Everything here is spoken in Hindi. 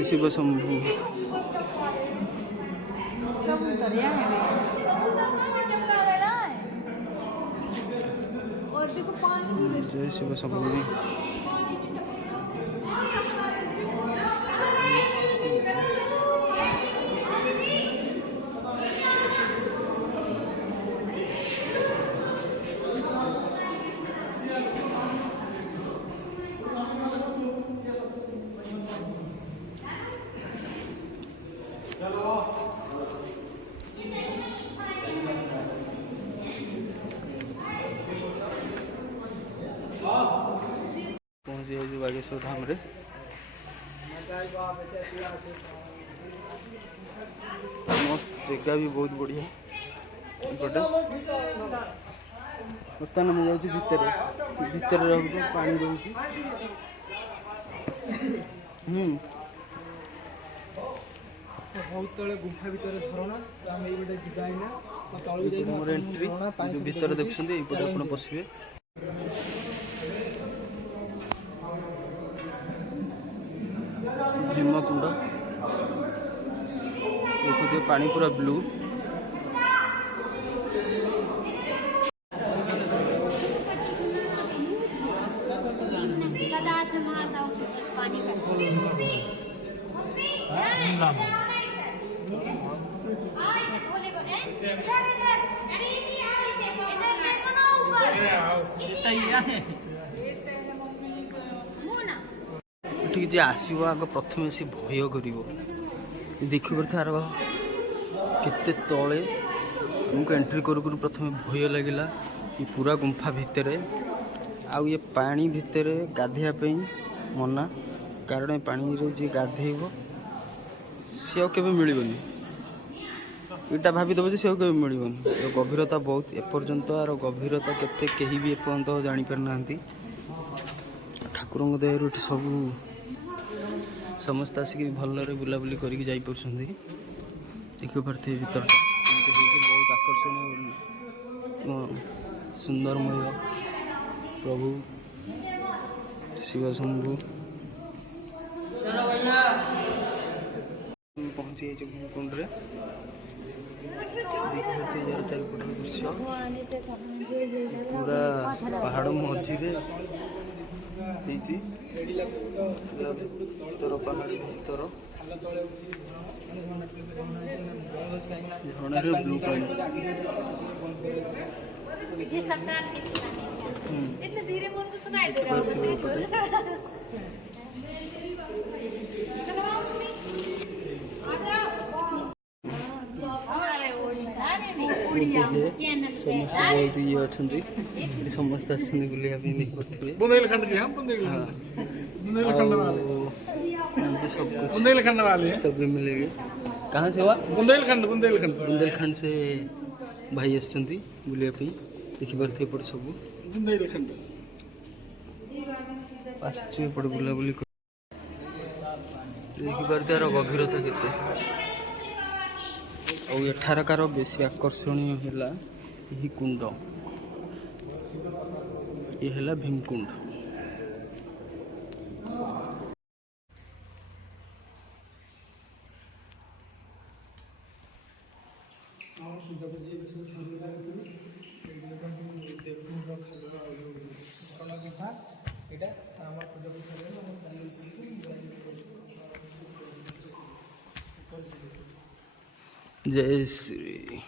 जय शिव शंभु। जय शिव शंभु। पहुँची जाए बागेश्वर धाम रे। मस्त जगह भी बहुत बढ़िया। बर्तमान मुझे जाऊँ भितर रोचे पानी रोचे। बहुत तले गुफा भितर झरणा आम ये जाइना मोर एंट्री जो भितर देखुं ये पशे भीमकुंड देखते पानी पूरा ब्लू। ठीक आसो आग प्रथम सी भय कर देखी तार केते तले हमको एंट्री करू प्रथम भय लगिला। ये पूरा गुंफा भितर आउ ये पानी भितर गाधेयापी मना कारण पानी जी गाधेब सी केवे मिलबनी यहाँ भावीदेव से केवे मिलबनी। गभीरता बहुत एपर्यंत आर गभीरता केते कहीं भी एपर्यंत जापर ना ठाकुर दया सब समस्त आसिक भलरे बुलाबुली करके जाई परछंदी। देखि पारथे भीतर बहुत आकर्षणीय सुंदरमय प्रभु शिव शंभु। पहुँची जाइए भीमकुंड रे। यार चारिपट दृश्य पूरा पहाड़ मझी भीतर पहाड़ी भीतर झरणार ब्लू पानी समस्त बहुत ये अच्छा समस्त आसने बुलाया सब मिलेगी। कहाँ से हुआ? बुंदेलखंड से भाई आसुँच बुलाया देखी पारे एपटे सब बुंदेलखंड आसपटे बुलाबुली देखी पारे तार गभीरता केते एठारकार बेसी आकर्षणीय है यही कुंड ये है भीमकुंड। जय श्री